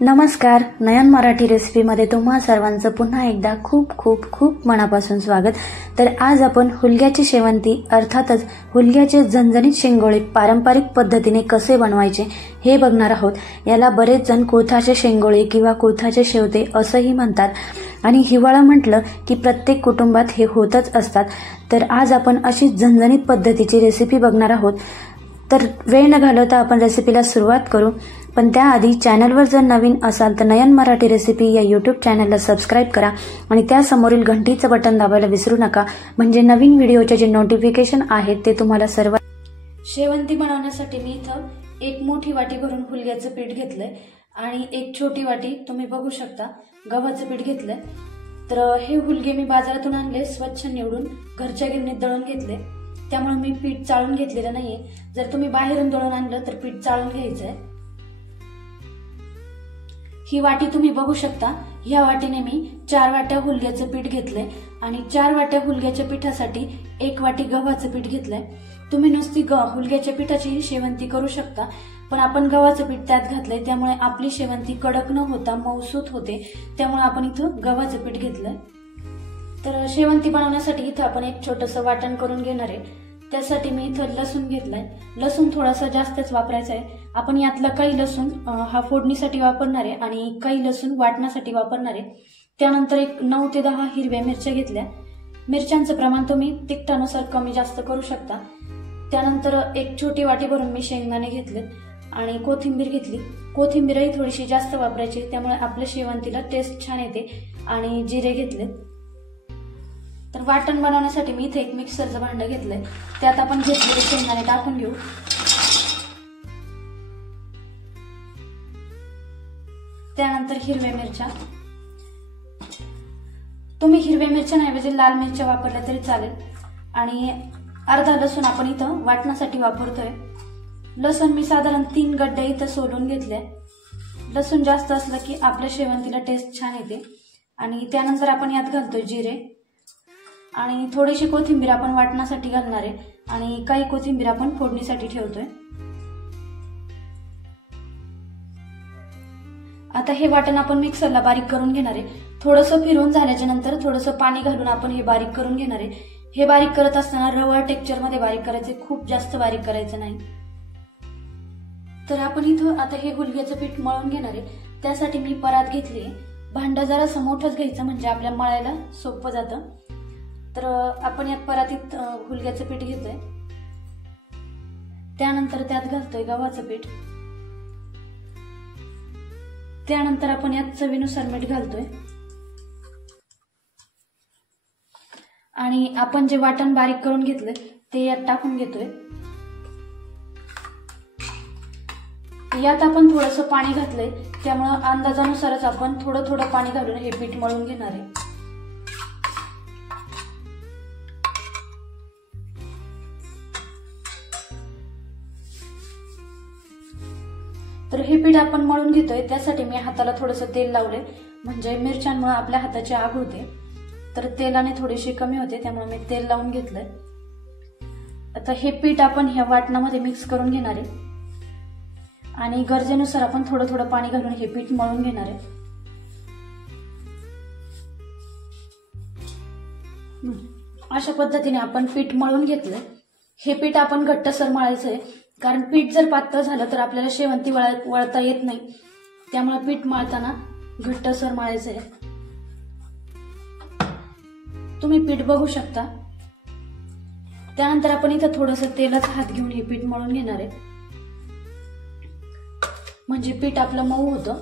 नमस्कार, नयन मराठी रेसिपीमध्ये तुम्हा सर्वांचं पुन्हा एकदा खूप खूप खूप मनापासून स्वागत। तर आज आपण हुलग्याची शेवंती अर्थातच हुलग्याचे झणझणीत शेंगोळे पारंपरिक पद्धतीने कसे बनवायचे हे बघणार आहोत। याला बरेच जण कोथाचे शेंगोळे किंवा कोथाचे शेवते असंही म्हणतात आणि हिवाळा म्हटलं की प्रत्येक कुटुंबात हे होतच असतात। तर आज आपण अशी झणझणीत पद्धतीची रेसिपी बघणार आहोत। तर वेळ न घालवता आपण रेसिपीला सुरुवात करू, पण त्याआधी चॅनलवर जर नवीन असाल तर नयन मराठी रेसिपी या यूट्यूब चॅनलला सबस्क्राईब करा आणि त्या समोरील घंटीचं बटन दाबायला विसरू नका, म्हणजे नवीन व्हिडिओचे जे नोटिफिकेशन आहेत ते तुम्हाला सर्व। शेवंती बनवण्यासाठी मी इथं एक मोठी वाटी भरून हुलग्याचं पीठ घेतलंय आणि एक छोटी वाटी तुम्ही बघू शकता गव्हाचं पीठ घेतलंय। तर हे हुलगे मी बाजारातून आणले, स्वच्छ निवडून घरच्या गिरणीत दळून घेतले, त्यामुळे मी पीठ चाळून घेतलेलं नाहीये। जर तुम्ही बाहेरून दळून आणलं तर पीठ चाळून घ्यायचंय। ही वाटी तुम्ही बघू शकता, ह्या वाटीने मी 4 वाट्या हुलग्याचं पीठ घेतलंय आणि 4 वाट्या हुलग्याच्या पिठासाठी 1 वाटी गव्हाचं पीठ घेतलंय। तुम्ही नुसती हुलग्याच्या पिठाची शेवंती करू शकता, पण आपण गव्हाचं पीठ त्यात घातलंय त्यामुळे आपली शेवंती कडक न होता मऊसूत होते, त्यामुळे आपण इथं गव्हाचं पीठ घेतलंय। तर शेवंती बनवण्यासाठी इथं आपण एक छोटंसं वाटण करून घेणार आहे। त्यासाठी मी इथं लसूण घेतलाय, लसूण थोडासा जास्तच वापरायचा आहे। आपण यातला काही लसूण हा फोडणीसाठी वापरणार आहे आणि काही लसूण वाटण्यासाठी वापरणार आहे। त्यानंतर एक 9 ते 10 हिरव्या मिरच्या घेतल्या। मिरच्यांचं प्रमाण तुम्ही तिखटानुसार कमी जास्त करू शकता। त्यानंतर एक छोटी वाटी भरून मी शेंगदाणे घेतले आणि कोथिंबीर घेतली। कोथिंबीरही थोडीशी जास्त वापरायची, त्यामुळे आपल्या शेवंतीला टेस्ट छान येते। आणि जिरे घेतले। तर वाटण बनवण्यासाठी मी इथे एक मिक्सरचं भांडं घेतलंय, त्यात आपण घेतलेले शेंगदाणे टाकून घेऊ। त्यानंतर हिरव्या मिरच्या, तुम्ही हिरव्या मिरच्यांऐवजी लाल मिरच्या वापरल्या तरी चालेल। आणि अर्धा लसूण आपण इथं वाटण्यासाठी वापरतोय। लसूण मी साधारण 3 गड्डे इथं सोलून घेतले। लसूण जास्त असलं की आपल्या शेवंतीला टेस्ट छान येते। आणि त्यानंतर आपण यात घालतोय जिरे आणि थोडीशी कोथिंबीर आपण वाटण्यासाठी घालणार आहे आणि काही कोथिंबीर आपण फोडणीसाठी ठेवतोय। आता हे वाटण आपण मिक्सरला बारीक करून घेणार आहे। थोडंसं फिरवून झाल्याच्या नंतर थोडंसं पाणी घालून आपण हे बारीक करून घेणार आहे। हे बारीक करत असताना रवा टेक्स्चर मध्ये बारीक करायचे, खूप जास्त बारीक करायचं नाही। तर आपण इथं आता हे हुलग्याचं पीठ मळून घेणार आहे। त्यासाठी मी परात घेतली, भांडं जरासं मोठंच घ्यायचं म्हणजे आपल्या मळायला सोपं जातं। तर आपण यात परातीत हुलग्याचं पीठ घेतोय, त्यानंतर त्यात घालतोय गव्हाचं पीठ, त्यानंतर आपण यात चवीनुसार मीठ घालतोय आणि आपण जे वाटण बारीक करून घेतलंय ते यात टाकून घेतोय। यात आपण थोडंसं पाणी घातलंय, त्यामुळे अंदाजानुसारच आपण थोडं थोडं पाणी घालून हे पीठ मळून घेणार आहे। तर हे पीठ आपण मळून घेतोय, त्यासाठी मी हाताला थोडंसं तेल लावले, म्हणजे मिरच्यांमुळे आपल्या हाताची आग होते, तर तेलाने थोडीशी कमी होते, त्यामुळे मी तेल लावून घेतलंय। आता हे पीठ आपण ह्या वाटणामध्ये मिक्स करून घेणार आहे आणि गरजेनुसार आपण थोडं थोडं पाणी घालून हे पीठ मळून घेणार आहे। अशा पद्धतीने आपण पीठ मळून घेतलंय। हे पीठ आपण घट्टसर मळायचंय, कारण पीठ जर पातळ झालं तर आपल्याला शेवंती वळता येत नाही, त्यामुळे पीठ मळताना घट्टसर मळायचंय। तुम्ही पीठ बघू शकता। त्यानंतर आपण इथं थोडंसं तेलाचा हात घेऊन हे पीठ मळून घेणार आहे, म्हणजे पीठ आपलं मऊ होतं।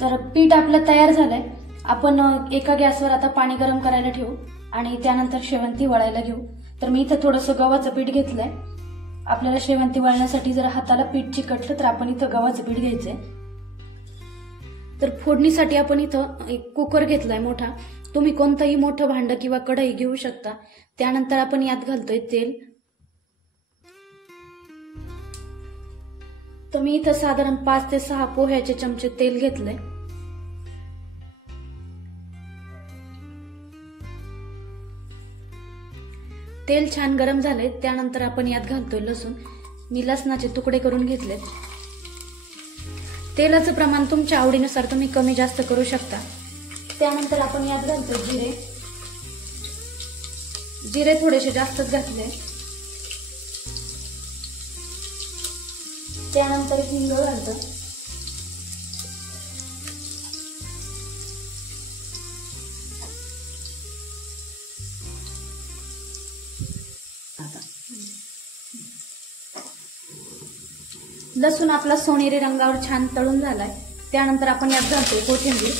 तर पीठ आपलं तयार झालंय। आपण एका गॅसवर आता पाणी गरम करायला ठेवू आणि त्यानंतर शेवंती वळायला घेऊ। तर मी इथं थोडंसं गव्हाचं पीठ घेतलंय। आपल्याला शेवंती वळण्यासाठी जर हाताला पीठ चिकटलं तर आपण इथं गव्हाचं पीठ घ्यायचंय। तर फोडणीसाठी आपण इथं एक कुकर घेतलाय मोठा, तुम्ही कोणतंही मोठं भांडं किंवा कढई घेऊ शकता। त्यानंतर आपण यात घालतोय तेल। तर मी इथं साधारण 5 ते 6 पोह्याचे चमचे तेल घेतलंय। तेल छान गरम झाले, त्यानंतर आपण यात घालतोय लसूण. मी लसणाचे तुकडे करून घेतले. तेलाचं प्रमाण तुमच्या आवडीनुसार तुम्ही कमी जास्त करू शकता. त्यानंतर आपण यात घालतोय जिरे. जिरे थोडेसे जास्तच घातले. त्यानंतर हिंग घालतो. लसूण आपला सोनेरी रंगावर छान तळून झालाय. त्यानंतर आपण यात घालतोय कोथिंबीर.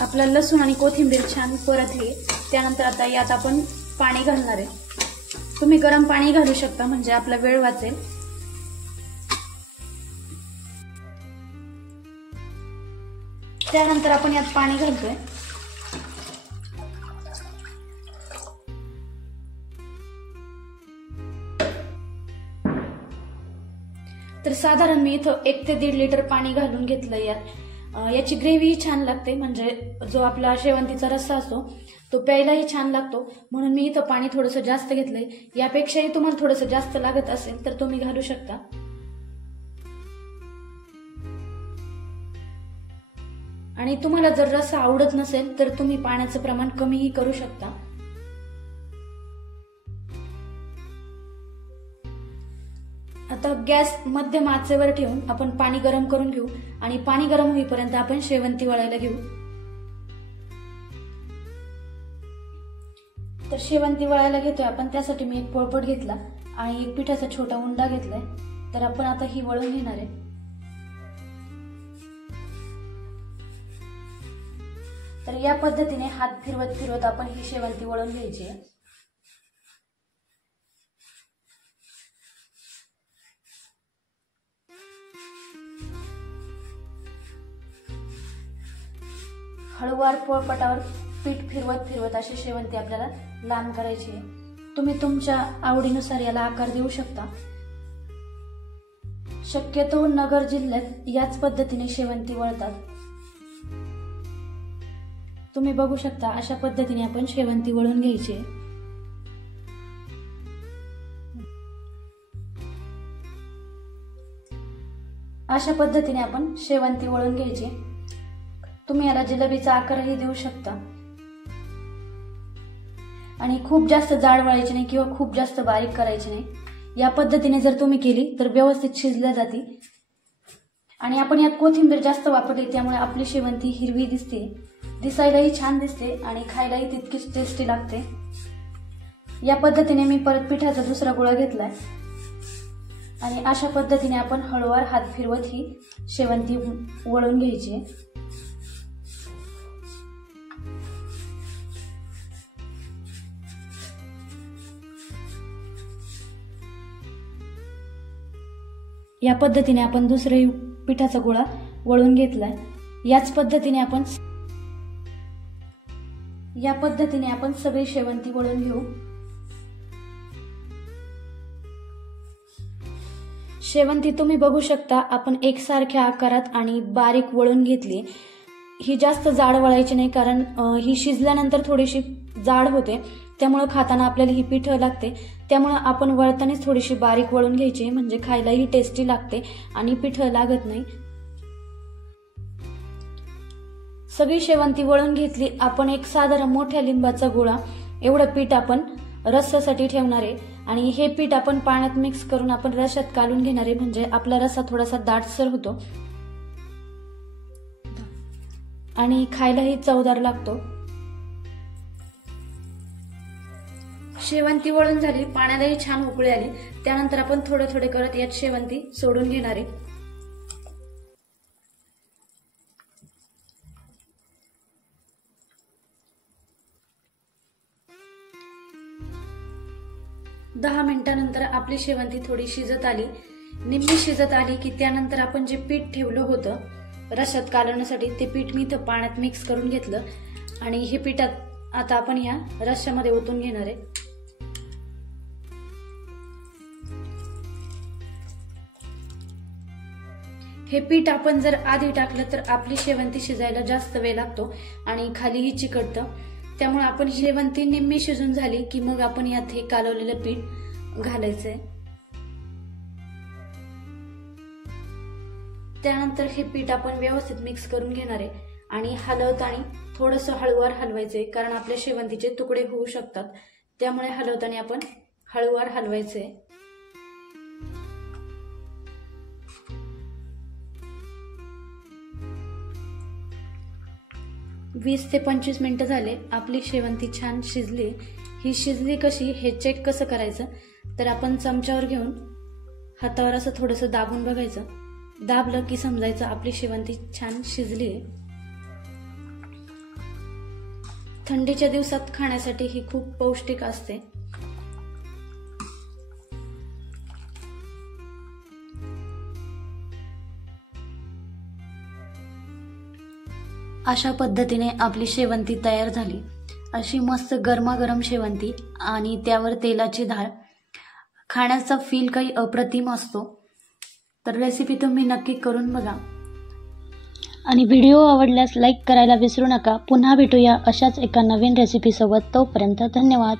आपला लसूण आणि कोथिंबीर छान परतली. त्यानंतर आता यात आपण पाणी घालणार आहे. तुम्ही गरम पाणी घालू शकता, म्हणजे आपला वेळ वाचेल. त्यानंतर आपण यात पाणी घालतोय. तर साधारण मी इथं 1 ते 1.5 लिटर पाणी घालून घेतलंय यात. याची ग्रेव्ही छान लागते, म्हणजे जो आपला शेवंतीचा रस्सा असतो तो प्यायलाही छान लागतो. म्हणून मी इथं पाणी थोडंसं जास्त घेतलंय. यापेक्षाही तुम्हाला थोडंसं जास्त लागत असेल तर तुम्ही घालू शकता. आणि तुम्हाला जर रस्सा आवडत नसेल तर तुम्ही पाण्याचं प्रमाण कमीही करू शकता. आता गॅस मध्यम आचेवर ठेवून आपण पाणी गरम करून घेऊ आणि पाणी गरम होईपर्यंत आपण शेवंती वळायला घेऊ. तर शेवंती वळायला घेतोय आपण. त्यासाठी मी एक पोळपट घेतला आणि एक पिठाचा छोटा उंडा घेतलाय. तर आपण आता ही वळून घेणार आहे. तर या पद्धतीने हात फिरवत फिरवत आपण ही शेवंती वळून घ्यायची आहे. हळूवार पोळपटावर पीठ फिरवत फिरवत अशी शेवंती आपल्याला लांब करायची आहे. तुम्ही तुमच्या आवडीनुसार याला आकार देऊ शकता. शक्यतो नगर जिल्ह्यात याच पद्धतीने शेवंती वळतात. तुम्ही बघू शकता अशा पद्धतीने आपण शेवंती वळून घ्यायची. अशा पद्धतीने आपण शेवंती वळून घ्यायची. तुम्ही याला जिलेबीचा आकारही देऊ शकता. आणि खूप जास्त जाड वळायची नाही किंवा खूप जास्त बारीक करायची नाही. या पद्धतीने जर तुम्ही केली तर व्यवस्थित शिजल्या जाते. आणि आपण यात कोथिंबीर जास्त वापरली, त्यामुळे आपली शेवंती हिरवी दिसते, दिसायलाही छान दिसते आणि खायलाही तितकीच टेस्टी लागते. या पद्धतीने मी परत पिठाचा दुसरा गोळा घेतलाय आणि अशा पद्धतीने आपण हळूवार हात फिरवत ही शेवंती वळून घ्यायची. या पद्धतीने आपण दुसरे पिठाचा गोळा वळून घेतलाय. याच पद्धतीने आपण सगळी शेवंती वळून घेऊ. शेवंती तुम्ही बघू शकता आपण एकसारख्या आकारात आणि बारीक वळून घेतली. ही जास्त जाड वळायची नाही, कारण ही शिजल्यानंतर थोडीशी जाड होते, त्यामुळे खाताना आपल्याला ही पिठं लागते. त्यामुळे आपण वळतानाच थोडीशी बारीक वळून घ्यायची, म्हणजे खायलाही टेस्टी लागते आणि पिठं लागत नाही. सगळी शेवंती वळून घेतली. आपण एक साधारण मोठ्या लिंबाचा गोळा एवढं पीठ आपण रस्स्यासाठी ठेवणार आहे आणि हे पीठ आपण पाण्यात मिक्स करून आपण रश्यात कालून घेणार आहे, म्हणजे आपला रस्सा थोडासा दाटसर होतो आणि खायलाही चवदार लागतो. शेवंती वळून झाली, पाण्यालाही छान उकळी आली. त्यानंतर आपण थोडे थोडे करत यात शेवंती सोडून घेणार आहे. दहा मिनिटांनंतर आपली शेवंती थोडी शिजत आली, निम्मी शिजत आली की त्यानंतर आपण जे पीठ ठेवलं होतं रश्यात कालवण्यासाठी ते पीठ मी इथं पाण्यात मिक्स करून घेतलं आणि हे पीठात आता आपण ह्या रश्यामध्ये ओतून घेणार आहे. हे पीठ आपण जर आधी टाकलं तर आपली शेवंती शिजायला जास्त वेळ लागतो आणि खालीही चिकटतं. त्यामुळे आपण शेवंती निम्मी शिजून झाली की मग आपण यात हे कालवलेलं पीठ घालायचंय. त्यानंतर हे पीठ आपण व्यवस्थित मिक्स करून घेणार आहे आणि हलवताना थोडंसं हळूवार हलवायचंय, कारण आपल्या शेवंतीचे तुकडे होऊ शकतात. त्यामुळे हलवताना आपण हळूवार हलवायचंय. 20 ते 25 मिनिटं झाले. आपली शेवंती छान शिजली. ही शिजली कशी हे चेक कसं करायचं तर आपण चमच्यावर घेऊन हातावर असं थोडंसं दाबून बघायचं. दाबलं की समजायचं आपली शेवंती छान शिजली आहे. थंडीच्या दिवसात खाण्यासाठी ही खूप पौष्टिक असते. अशा पद्धतीने आपली शेवंती तयार झाली. अशी मस्त गरमागरम शेवंती आणि त्यावर तेलाची धार, खाण्याचा फील काही अप्रतिम असतो. तर रेसिपी तुम्ही नक्की करून बघा आणि व्हिडिओ आवडल्यास लाईक करायला विसरू नका. पुन्हा भेटूया अशाच एका नवीन रेसिपी सोबत. तोपर्यंत धन्यवाद.